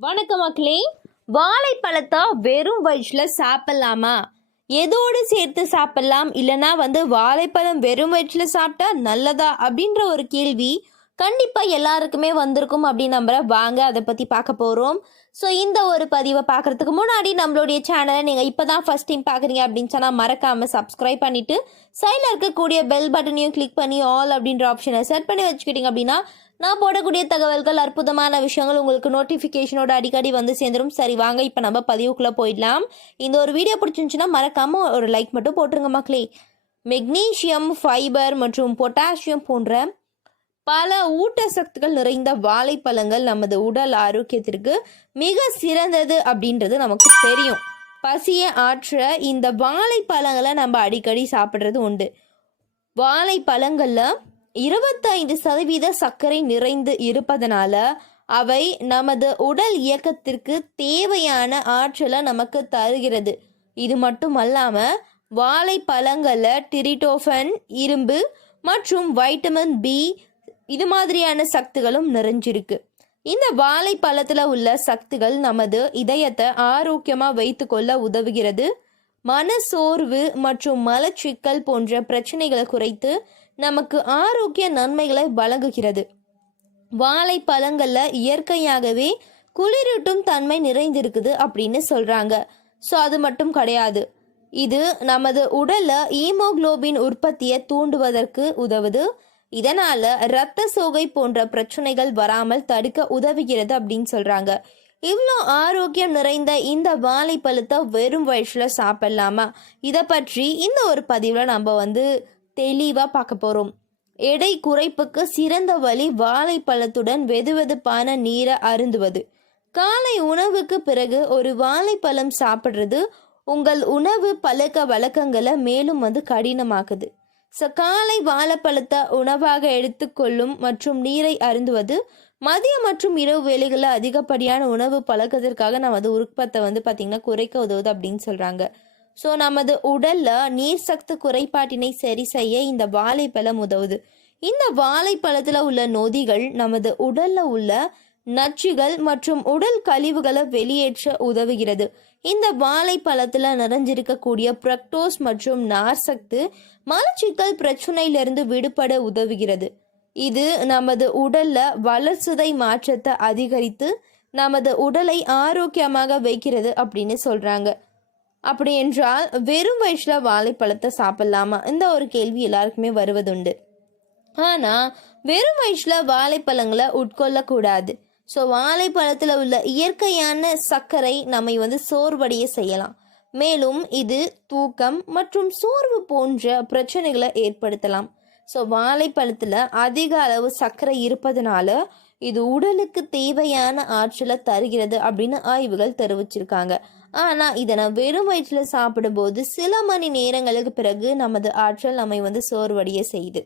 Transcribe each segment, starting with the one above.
வணக்கம் மக்களே வாழைப்பழத்தை வெறும் வயிற்றில் சாப்பிடலாமா? எதோடு சேர்த்து சாப்பிடலாம் இல்லைனா வந்து வாழைப்பழம் வெறும் வயிற்றில் சாப்பிட்டா நல்லதா அப்படின்ற ஒரு கேள்வி கண்டிப்பாக எல்லாருக்குமே வந்திருக்கும் அப்படின்னு நம்புகிறேன் வாங்க அதை பற்றி பார்க்க போகிறோம் ஸோ இந்த ஒரு பதிவை பார்க்குறதுக்கு முன்னாடி நம்மளுடைய சேனலை நீங்கள் இப்போ தான் ஃபஸ்ட் டைம் பார்க்குறீங்க அப்படின்னு சொன்னால் மறக்காமல் சப்ஸ்கிரைப் பண்ணிவிட்டு சைடில் இருக்கக்கூடிய பெல் பட்டனையும் கிளிக் பண்ணி ஆல் அப்படின்ற ஆப்ஷனை செட் பண்ணி வச்சுக்கிட்டீங்க அப்படின்னா நான் போடக்கூடிய தகவல்கள் அற்புதமான விஷயங்கள் உங்களுக்கு நோட்டிஃபிகேஷனோட அடிக்கடி வந்து சேர்ந்துடும் சரி வாங்க இப்போ நம்ம பதிவுக்குள்ளே போயிடலாம். இந்த ஒரு வீடியோ பிடிச்சிருந்துச்சுன்னா மறக்காமல் ஒரு லைக் மட்டும் போட்டுருங்க மக்களே. மெக்னீசியம் ஃபைபர் மற்றும் பொட்டாசியம் போன்ற பல ஊட்டச்சத்துக்கள் நிறைந்த வாழைப்பழங்கள் நமது உடல் ஆரோக்கியத்திற்கு மிக சிறந்தது அப்படின்றது நமக்கு தெரியும். பசியை ஆற்ற இந்த வாழைப்பழங்களை நம்ம அடிக்கடி சாப்பிட்றது உண்டு. வாழைப்பழங்களில் இருபத்தைந்து சதவீத சர்க்கரை நிறைந்து இருப்பதனால அவை நமது உடல் இயக்கத்திற்கு தேவையான ஆற்றலை நமக்கு தருகிறது. இது மட்டும் அல்லாமல் வாழைப்பழங்களில் டிரிட்டோஃபன் இரும்பு மற்றும் வைட்டமின் பி இது மாதிரியான சக்திகளும் நிறைஞ்சிருக்கு. இந்த வாழைப்பழத்தில் உள்ள சக்திகள் நமது இதயத்தை ஆரோக்கியமாக வைத்துக்கொள்ள உதவுகிறது. மன சோர்வு மற்றும் மலச்சிக்கல் போன்ற பிரச்சனைகளை குறைத்து நமக்கு ஆரோக்கிய நன்மைகளை வழங்குகிறது. வாழைப்பழங்களில் இயற்கையாகவே குளிரூட்டும் தன்மை நிறைந்திருக்குது அப்படின்னு சொல்கிறாங்க ஸோ அது மட்டும் கிடையாது. இது நமது உடலில் ஈமோக்ளோபின் உற்பத்தியை தூண்டுவதற்கு உதவுது. இதனால் இரத்த சோகை போன்ற பிரச்சனைகள் வராமல் தடுக்க உதவுகிறது அப்படின்னு சொல்கிறாங்க இவ்வளோ ஆரோக்கியம் நிறைந்த இந்த வாழைப்பழத்தை வெறும் வயசில் சாப்பிடலாமா? இதை பற்றி இந்த ஒரு பதிவில் நம்ம வந்து தெளிவாக பார்க்க போகிறோம் எடை குறைப்புக்கு சிறந்த வழி வாழைப்பழத்துடன் வெதுவெதுப்பான நீரை அருந்துவது. காலை உணவுக்கு பிறகு ஒரு வாழைப்பழம் சாப்பிட்றது உங்கள் உணவு பழக்க வழக்கங்களை மேலும் வந்து கடினமாக்குது. ஸோ காலை வாழைப்பழத்தை உணவாக எடுத்துக்கொள்ளும் மற்றும் நீரை அருந்துவது மதியம் மற்றும் இரவு வேலைகளில் அதிகப்படியான உணவு பழக்கத்திற்காக வந்து உற்பத்தை வந்து பார்த்திங்கன்னா குறைக்க உதவுது அப்படின்னு சொல்கிறாங்க ஸோ நமது உடலில் நீர் சத்து குறைபாட்டினை சரி செய்ய இந்த வாழைப்பழம் உதவுது. இந்த வாழைப்பழத்தில் உள்ள நொதிகள் நமது உடலில் உள்ள நச்சுகள் மற்றும் உடல் கழிவுகளை வெளியேற்ற உதவுகிறது. இந்த வாழைப்பழத்தில் நிறைஞ்சிருக்கக்கூடிய பிரக்டோஸ் மற்றும் நார்சத்து மலச்சிக்கல் பிரச்சனையிலிருந்து விடுபட உதவுகிறது. இது நமது உடல்ல வளர்ச்சிதை மாற்றத்தை அதிகரித்து நமது உடலை ஆரோக்கியமாக வைக்கிறது அப்படின்னு சொல்றாங்க. அப்படி என்றால் வெறும் வயசுல வாழைப்பழத்தை சாப்பிடலாமா? இந்த ஒரு கேள்வி எல்லாருக்குமே வருவதுண்டு. ஆனா வெறும் வயசுல வாழைப்பழங்களை உட்கொள்ளக்கூடாது. ஸோ வாழைப்பழத்தில் உள்ள இயற்கையான சர்க்கரை நம்மை வந்து சோர்வடைய செய்யலாம். மேலும் இது தூக்கம் மற்றும் சோர்வு போன்ற பிரச்சனைகளை ஏற்படுத்தலாம். ஸோ வாழைப்பழத்தில் அதிக அளவு சர்க்கரை இருப்பதனால இது உடலுக்கு தேவையான ஆற்றலை தருகிறது அப்படின்னு ஆய்வுகள் தெரிவிச்சிருக்காங்க. ஆனால் இதை நான் வெறும் வயிற்றில் சாப்பிடும்போது சில மணி நேரங்களுக்கு பிறகு நமது ஆற்றல் நம்மை வந்து சோர்வடைய செய்யுது.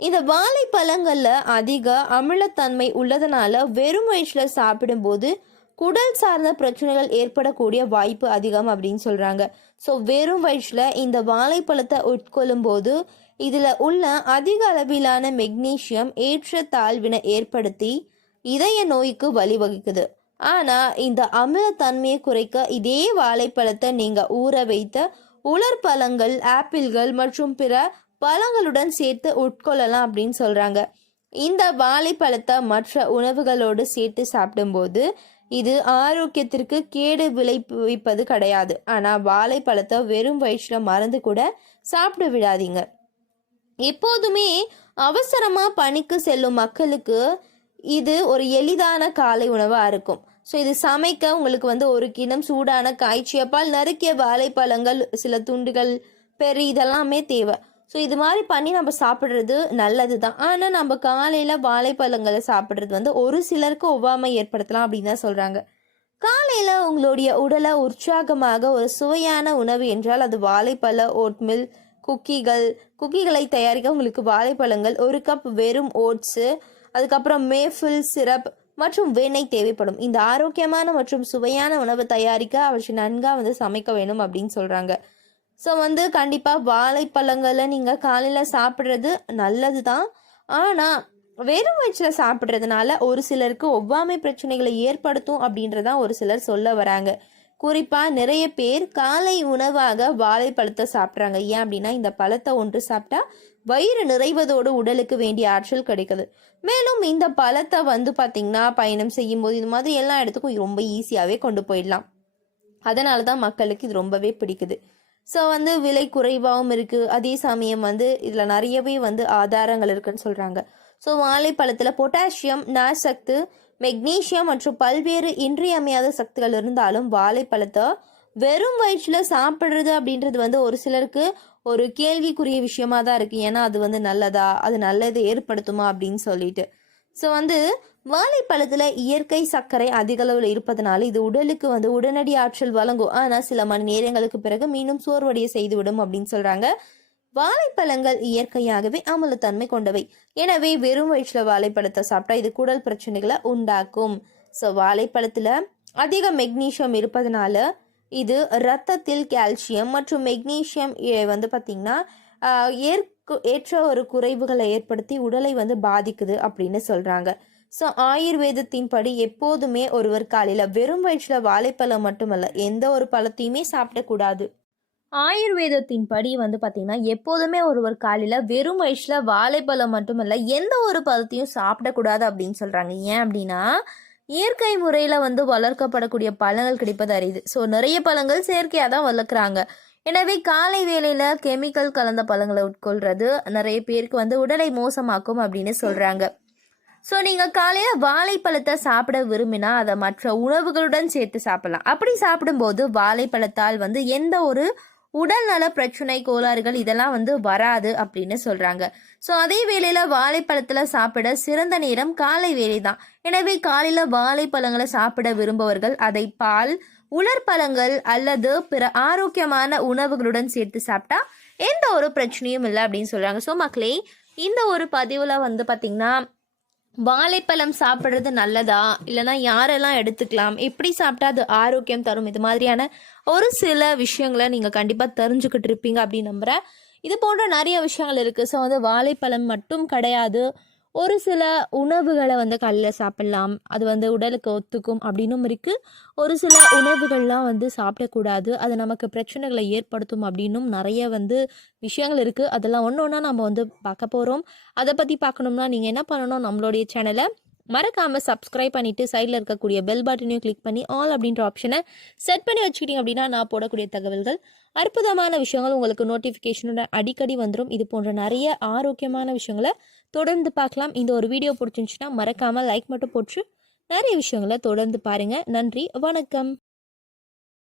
இந்த வாழைப்பழங்களில் அதிக அமிலத்தன்மை உள்ளதனால வெறும் வயிற்றில் சாப்பிடும்போது குடல் சார்ந்த பிரச்சனைகள் ஏற்படக்கூடிய வாய்ப்பு அதிகம் அப்படின்னு சொல்கிறாங்க ஸோ வெறும் வயிற்றில் இந்த வாழைப்பழத்தை உட்கொள்ளும் போது இதில் உள்ள அதிக அளவிலான மெக்னீசியம் ஏற்ற தாழ்வினை ஏற்படுத்தி இதய நோய்க்கு வழிவகுக்குது. ஆனால் இந்த அமிலத்தன்மையை குறைக்க இதே வாழைப்பழத்தை நீங்கள் ஊற வைத்த உலர் பழங்கள் ஆப்பிள்கள் மற்றும் பிற பழங்களுடன் சேர்த்து உட்கொள்ளலாம் அப்படின்னு சொல்கிறாங்க இந்த வாழைப்பழத்தை மற்ற உணவுகளோடு சேர்த்து சாப்பிடும்போது இது ஆரோக்கியத்திற்கு கேடு விளைவிப்பது கிடையாது. ஆனால் வாழைப்பழத்தை வெறும் வயிற்றில் மறந்து கூட சாப்பிட விடாதீங்க. எப்போதுமே அவசரமாக பணிக்கு செல்லும் மக்களுக்கு இது ஒரு எளிதான காலை உணவாக இருக்கும். ஸோ இது சமைக்க உங்களுக்கு வந்து ஒரு கிணம் சூடான காய்ச்சிய பால் நறுக்கிய வாழைப்பழங்கள் சில துண்டுகள் பெரி இதெல்லாமே தேவை. ஸோ இது மாதிரி பண்ணி நம்ம சாப்பிட்றது நல்லது தான் ஆனால் நம்ம காலையில் வாழைப்பழங்களை சாப்பிட்றது வந்து ஒரு சிலருக்கு ஒவ்வாமை ஏற்படுத்தலாம் அப்படின்னு தான் சொல்கிறாங்க காலையில் உங்களுடைய உடலை உற்சாகமாக ஒரு சுவையான உணவு என்றால் அது வாழைப்பழ ஓட்மில் குக்கீகள் குக்கீகளை தயாரிக்க உங்களுக்கு வாழைப்பழங்கள் ஒரு கப் வெறும் ஓட்ஸு அதுக்கப்புறம் மேஃபில் சிரப் மற்றும் வெண்ணெய் தேவைப்படும். இந்த ஆரோக்கியமான மற்றும் சுவையான உணவை தயாரிக்க அவற்றை நன்காக வந்து சமைக்க வேணும் அப்படின்னு சொல்கிறாங்க ஸோ வந்து கண்டிப்பாக வாழைப்பழங்களை நீங்கள் காலையில் சாப்பிட்றது நல்லது தான் ஆனால் வெறும் வயிற்றில் சாப்பிட்றதுனால ஒரு சிலருக்கு ஒவ்வாமை பிரச்சனைகளை ஏற்படுத்தும் அப்படின்றதான் ஒரு சிலர் சொல்ல வராங்க. குறிப்பாக நிறைய பேர் காலை உணவாக வாழைப்பழத்தை சாப்பிட்றாங்க. ஏன் அப்படின்னா இந்த பழத்தை ஒன்று சாப்பிட்டா வயிறு நிறைவதோடு உடலுக்கு வேண்டிய ஆற்றல் கிடைக்குது. மேலும் இந்த பழத்தை வந்து பார்த்திங்கன்னா பயணம் செய்யும்போது இது மாதிரி எல்லா இடத்துக்கும் ரொம்ப ஈஸியாகவே கொண்டு போயிடலாம். அதனால தான் மக்களுக்கு இது ரொம்பவே பிடிக்குது. ஸோ வந்து விலை குறைவாகவும் இருக்குது அதே சமயம் வந்து இதில் நிறையவே வந்து ஆதாரங்கள் இருக்குன்னு சொல்கிறாங்க ஸோ வாழைப்பழத்தில் பொட்டாசியம் நார்சத்து மெக்னீசியம் மற்றும் பல்வேறு இன்றியமையாத சக்திகள் இருந்தாலும் வாழைப்பழத்தை வெறும் வயிற்றில் சாப்பிட்றது அப்படின்றது வந்து ஒரு சிலருக்கு ஒரு கேள்விக்குரிய விஷயமா தான் இருக்குது ஏன்னா அது வந்து நல்லதா? அது நல்லதை ஏற்படுத்துமா? அப்படின்னு சொல்லிட்டு. ஸோ வந்து வாழைப்பழத்தில் இயற்கை சர்க்கரை அதிக அளவில் இருப்பதனால இது உடலுக்கு வந்து உடனடி ஆற்றல் வழங்கும். ஆனால் சில மணி நேரங்களுக்கு பிறகு மீண்டும் சோர்வடைய செய்துவிடும் அப்படின்னு சொல்கிறாங்க வாழைப்பழங்கள் இயற்கையாகவே அமிலத்தன்மை கொண்டவை. எனவே வெறும் வயிற்றில் வாழைப்பழத்தை சாப்பிட்டா இது குடல் பிரச்சனைகளை உண்டாக்கும். ஸோ வாழைப்பழத்தில் அதிக மெக்னீஷியம் இருப்பதனால இது ரத்தத்தில் கால்சியம் மற்றும் மெக்னீஷியம் வந்து பார்த்திங்கன்னா ஏற்கு ஏற்ற ஒரு குறைவுகளை ஏற்படுத்தி உடலை வந்து பாதிக்குது அப்படின்னு சொல்கிறாங்க ஸோ ஆயுர்வேதத்தின் படி எப்போதுமே ஒருவர் காலையில் வெறும் வயிற்றில் வாழைப்பழம் மட்டுமல்ல எந்த ஒரு பழத்தையுமே சாப்பிடக்கூடாது. ஆயுர்வேதத்தின் படி வந்து பார்த்திங்கன்னா எப்போதுமே ஒருவர் காலையில் வெறும் வயசில் வாழைப்பழம் மட்டுமல்ல எந்த ஒரு பழத்தையும் சாப்பிடக்கூடாது அப்படின்னு சொல்கிறாங்க ஏன் அப்படின்னா இயற்கை முறையில் வந்து வளர்க்கப்படக்கூடிய பழங்கள் கிடைப்பது அறியுது ஸோ நிறைய பழங்கள் செயற்கையாக தான் வளர்க்குறாங்க. எனவே காலை வேளையில் கெமிக்கல் கலந்த பழங்களை உட்கொள்கிறது நிறைய பேருக்கு வந்து உடலை மோசமாக்கும் அப்படின்னு சொல்கிறாங்க ஸோ நீங்கள் காலையில் வாழைப்பழத்தை சாப்பிட விரும்பினா அதை மற்ற உணவுகளுடன் சேர்த்து சாப்பிடலாம். அப்படி சாப்பிடும்போது வாழைப்பழத்தால் வந்து எந்த ஒரு உடல்நல பிரச்சனை கோளாறுகள் இதெல்லாம் வந்து வராது அப்படின்னு சொல்கிறாங்க ஸோ அதே வேளையில் வாழைப்பழத்தில் சாப்பிட சிறந்த நேரம் காலை வேலை தான் எனவே காலையில் வாழைப்பழங்களை சாப்பிட விரும்பவர்கள் அதை பால் உலர்பழங்கள் அல்லது பிற ஆரோக்கியமான உணவுகளுடன் சேர்த்து சாப்பிட்டா எந்த ஒரு பிரச்சனையும் இல்லை அப்படின்னு சொல்கிறாங்க ஸோ மக்களே இந்த ஒரு பதிவில் வந்து பார்த்திங்கன்னா வாழைப்பழம் சாப்பிட்றது நல்லதா? இல்லைனா யாரெல்லாம் எடுத்துக்கலாம்? எப்படி சாப்பிட்டா அது ஆரோக்கியம் தரும்? இது மாதிரியான ஒரு சில விஷயங்களை நீங்கள் கண்டிப்பாக தெரிஞ்சுக்கிட்டு இருப்பீங்க அப்படின்னு நம்புகிறேன் இது போன்ற நிறைய விஷயங்கள் இருக்குது ஸோ வந்து வாழைப்பழம் மட்டும் கிடையாது. ஒரு சில உணவுகளை வந்து காலையில் சாப்பிட்லாம். அது வந்து உடலுக்கு ஒத்துக்கும் அப்படின்னும் இருக்குது ஒரு சில உணவுகள்லாம் வந்து சாப்பிடக்கூடாது. அது நமக்கு பிரச்சனைகளை ஏற்படுத்தும் அப்படின்னும் நிறைய வந்து விஷயங்கள் இருக்குது அதெல்லாம் ஒன்று ஒன்றா நம்ம வந்து பார்க்க போகிறோம் அதை பற்றி பார்க்கணும்னா நீங்கள் என்ன பண்ணணும்? நம்மளுடைய சேனலை மறக்காமல் சப்ஸ்கிரைப் பண்ணிவிட்டு சைடில் இருக்கக்கூடிய பெல் பட்டனையும் கிளிக் பண்ணி ஆல் அப்படின்ற ஆப்ஷனை செட் பண்ணி வச்சுக்கிட்டீங்க அப்படின்னா நான் போடக்கூடிய தகவல்கள் அற்புதமான விஷயங்கள் உங்களுக்கு நோட்டிஃபிகேஷனோட அடிக்கடி வந்துடும் இது போன்ற நிறைய ஆரோக்கியமான விஷயங்களை தொடர்ந்து பார்க்கலாம். இந்த ஒரு வீடியோ பிடிச்சிருந்துச்சுன்னா மறக்காமல் லைக் மட்டும் போட்டு நிறைய விஷயங்களை தொடர்ந்து பாருங்கள் நன்றி வணக்கம்.